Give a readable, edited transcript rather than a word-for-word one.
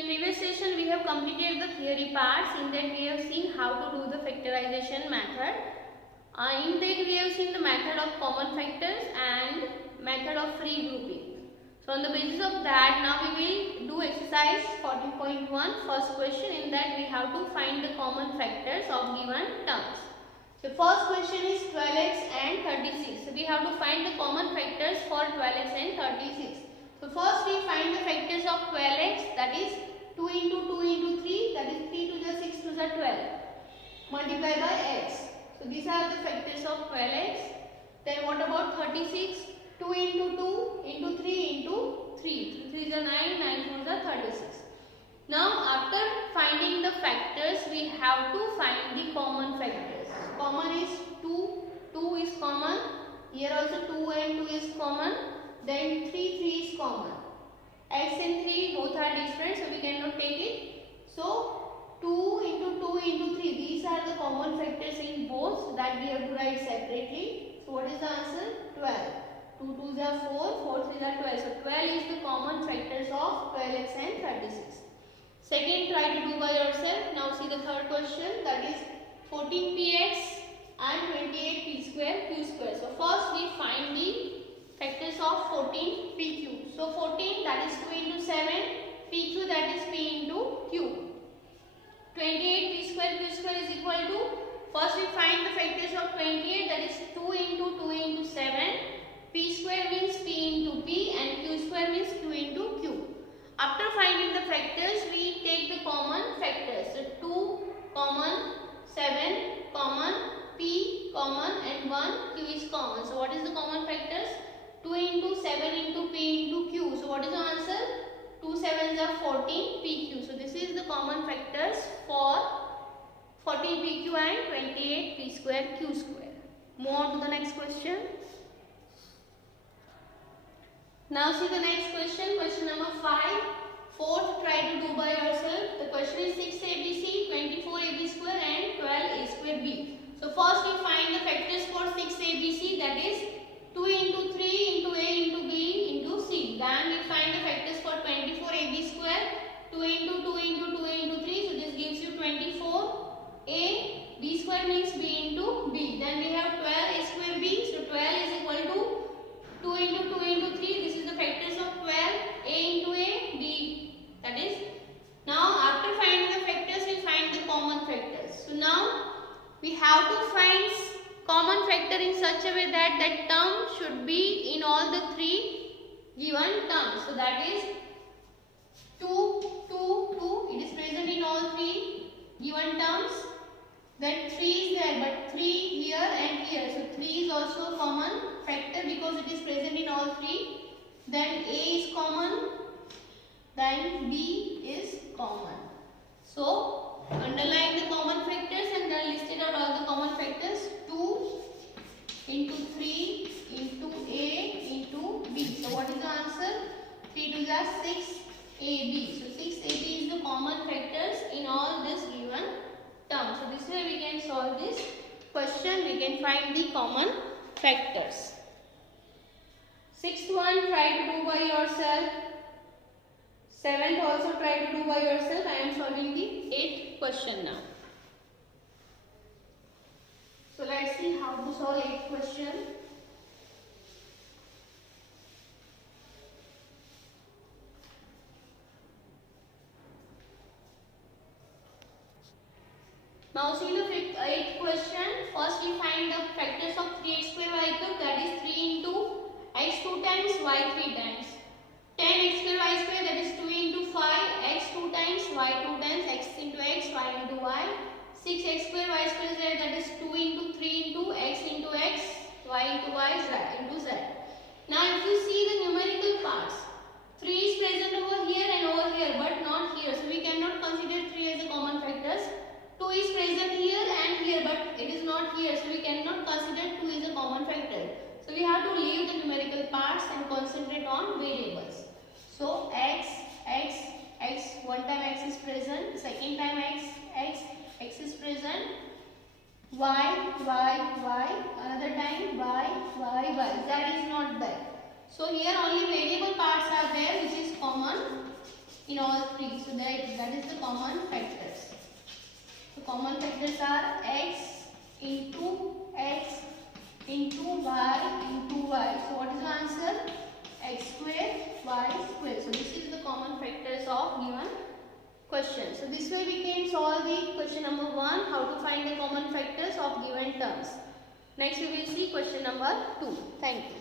in previous session we have completed the theory parts. In that we have seen how to do the factorization method. In that we have seen the method of common factors and method of free grouping. So on the basis of that, now we will do exercise 40.1. First question, in that we have to find the common factors of given terms. So first question is 12x and 36. So we have to find the common factors for 12x and 36. So first we find the factors of 12x, that is 2 into 2 into 3, that is 3 to the 6 to the 12, multiplied by x. So these are the factors of 12x. Then what about 36? 2 into 2 into 3 into 3. 3 is a 9, 9 4 is a 36. Now after finding the factors, we have to find the common factors. Common is 2, 2 is common. Here also 2 and 2 is common. Then 3 is common. X and 3 both are different, so we cannot take it. So 2 into 2 into 3, these are the common factors in both, so that we have to write separately. So what is the answer? 12. 2 2s are 4, 4 3s are 12. So 12 is the common factors of 12x and 36. Second, try to do by yourself. Now see the third question, that is 14px and 28p square q square. So first we find the factors of 14pq. So 14, that is 2 into 7, pq, that is p into q. 28p square q square is equal to, first we find the factors of 28, that is 2 into 7, p square means p into p and q square means q into q. After finding the factors, we take the common factors. So 2 common, 7 common, p common and 1 q is common. So what is the common factors? 2 into 7 into p into q. So what is the answer? 2 7s are 14 pq. So this is the common factors for 14 pq and 28 p square q square. Move on to the next question. Now see the next question, question number 5. Fourth, try to do by yourself. The question is 6abc, 24ab square and 12a square b. So first we find the factors for 6abc, that is 2 into 3 into a into b into c. Then we find the factors for 24ab square, 2 into 2 into 2 into 3. So this gives you 24a, b square means b into b. Then we have 12a square b. So 12 is equal to 2 into 2 into 3. This is the factors of 12, a into a, b. That is, now after finding the factors, we find the common factors. So now we have to find common factor in such a way that that term should be in all the three given terms. So that is 2, 2, 2. It is present in all three given terms. Then 3 is there, but 3 here and here. So 3 is also a common factor because it is present in all three. Then a is common. Then b is common. So underline the common factors and then listed out all the common factors. 2 into 3 into a into b. So what is the answer? 3 2s are 6ab. So 6ab is the common factors in all this given term. So this way we can solve this question. We can find the common factors. Sixth one, try to do by yourself. Seventh also try to do by yourself. I am solving the 8th question now. So let's see how to solve 8th question. Now see the 8th question. First we find the factors of 3x square y cube, that is 3 into x 2 times y 3 times. 10x square y square, that is 2 into 5, x 2 times, y 2 times, x into x, y into y. 6x square y square is there, that is 2 into 3 into x, y into y, z into z. Now if you see the numerical parts, 3 is present over here and over here, but not here. So we cannot consider 3 as a common factors. 2 is present here and here, but it is not here. So we cannot consider 2 is a common factor. So we have to leave the numerical parts and concentrate on variables. So x, one time x is present, second time x is present, y, another time y, z is not there. So here only variable parts are there which is common in all three. So that is the common factors. The common factors are x into x into y into y. So what is the answer? X square y square. So this is the common factors of given question. So this way we can solve the question number 1, how to find the common factors of given terms. Next we will see question number 2. Thank you.